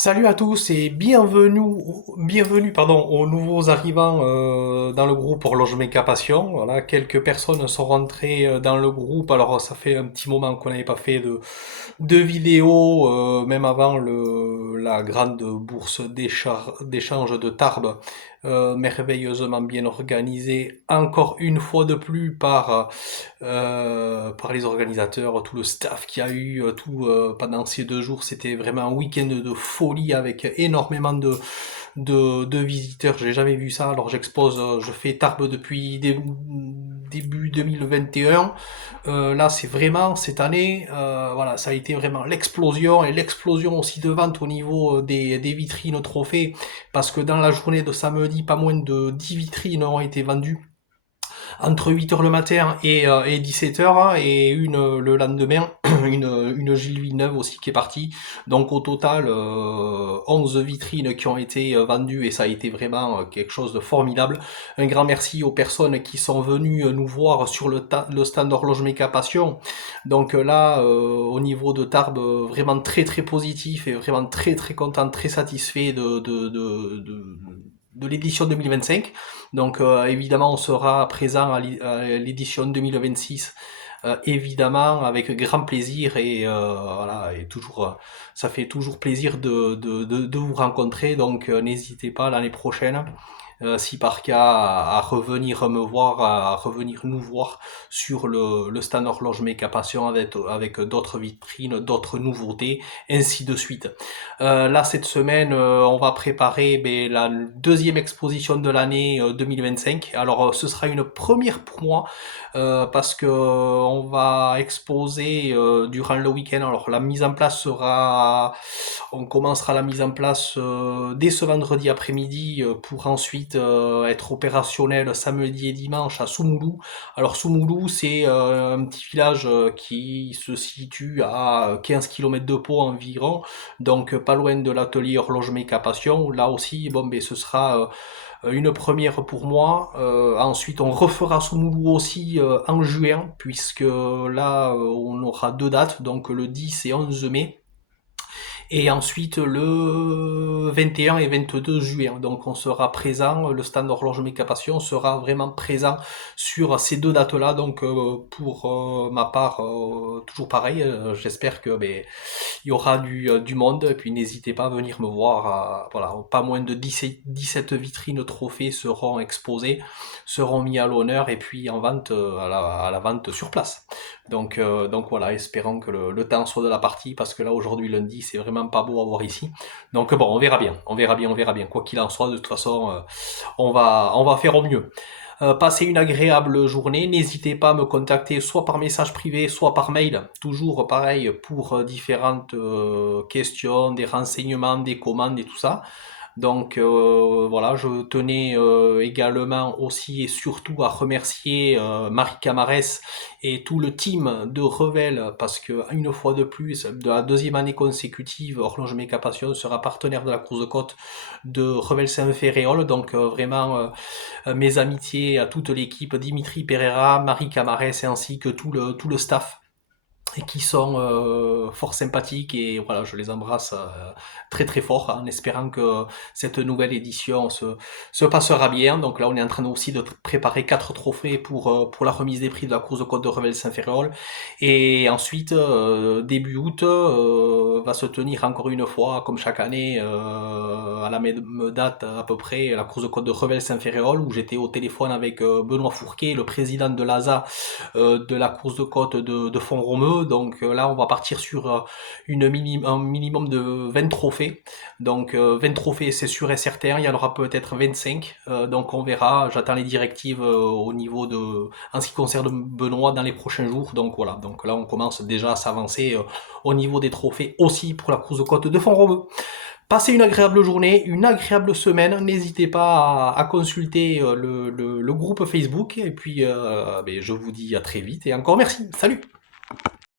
Salut à tous et bienvenue pardon, aux nouveaux arrivants dans le groupe Horloge Méca Passion. Voilà, quelques personnes sont rentrées dans le groupe. Alors ça fait un petit moment qu'on n'avait pas fait de vidéos, même avant la grande bourse d'échange de Tarbes, merveilleusement bien organisée, encore une fois de plus par les organisateurs, tout le staff qu'il y a eu, pendant ces 2 jours, c'était vraiment un week-end de folie avec énormément de visiteurs. J'ai jamais vu ça. Alors j'expose, je fais Tarbes depuis début 2021. Là, c'est vraiment cette année, voilà, ça a été vraiment l'explosion et l'explosion aussi de vente au niveau des vitrines trophées, parce que dans la journée de samedi, pas moins de 10 vitrines ont été vendues entre 8 heures le matin et 17 heures, hein, et une le lendemain, une Gilles Villeneuve aussi qui est partie. Donc au total, 11 vitrines qui ont été vendues et ça a été vraiment quelque chose de formidable. Un grand merci aux personnes qui sont venues nous voir sur le stand Horloge Méca Passion. Donc là, au niveau de Tarbes, vraiment très très positif et vraiment très très content, très satisfait de l'édition 2025. Donc évidemment, on sera présent à l'édition 2026, évidemment, avec grand plaisir et voilà, et toujours, ça fait toujours plaisir de vous rencontrer. Donc n'hésitez pas l'année prochaine, si par cas, à revenir me voir, à revenir nous voir sur le stand Horloge Méca Passion avec d'autres vitrines, d'autres nouveautés, ainsi de suite. Là, cette semaine, on va préparer la deuxième exposition de l'année 2025. Alors, ce sera une première pour moi parce que on va exposer durant le week-end. Alors, la mise en place on commencera la mise en place dès ce vendredi après-midi pour ensuite être opérationnel samedi et dimanche à Soumoulou. Alors, Soumoulou, c'est un petit village qui se situe à 15 km de Pau environ, donc pas loin de l'atelier Horloge Méca Passion. Là aussi, bon, ben, ce sera une première pour moi. Ensuite, on refera Soumoulou aussi en juin, puisque là, on aura 2 dates, donc le 10 et 11 mai. Et ensuite le 21 et 22 juin. Donc on sera présent, le stand Horloge Méca Passion sera vraiment présent sur ces 2 dates-là. Donc pour ma part, toujours pareil, j'espère que il y aura du monde. Et puis n'hésitez pas à venir me voir. Voilà, pas moins de 17 vitrines trophées seront exposées, seront mis à l'honneur et puis en vente à la vente sur place. Donc voilà, espérons que le temps soit de la partie, parce que là aujourd'hui lundi c'est vraiment pas beau à voir ici. Donc bon, on verra bien, on verra bien, on verra bien. Quoi qu'il en soit, de toute façon, on va faire au mieux. Passez une agréable journée. N'hésitez pas à me contacter soit par message privé, soit par mail. Toujours pareil pour différentes questions, des renseignements, des commandes et tout ça. Donc voilà, je tenais également aussi et surtout à remercier Marie Camarès et tout le team de Revel, parce que une fois de plus, de la deuxième année consécutive, Horloge Méca Passion sera partenaire de la course de côte de Revel Saint-Ferréol. Donc vraiment mes amitiés à toute l'équipe, Dimitri Pereira, Marie Camarès ainsi que tout le staff, et qui sont fort sympathiques, et voilà, je les embrasse très très fort, en espérant que cette nouvelle édition se passera bien. Donc là on est en train aussi de préparer 4 trophées pour la remise des prix de la course de côte de Revel Saint-Ferréol, et ensuite début août va se tenir encore une fois comme chaque année à la même date à peu près, la course de côte de Revel Saint-Ferréol, où j'étais au téléphone avec Benoît Fourquet, le président de l'ASA de la course de côte de Font-Romeu. Donc là, on va partir sur un minimum de 20 trophées. Donc 20 trophées, c'est sûr et certain. Il y en aura peut-être 25. Donc on verra. J'attends les directives en ce qui concerne Benoît dans les prochains jours. Donc voilà. Donc là, on commence déjà à s'avancer au niveau des trophées aussi pour la course de côte de Font-Romeu. Passez une agréable journée, une agréable semaine. N'hésitez pas à consulter le groupe Facebook. Et puis, je vous dis à très vite et encore merci. Salut!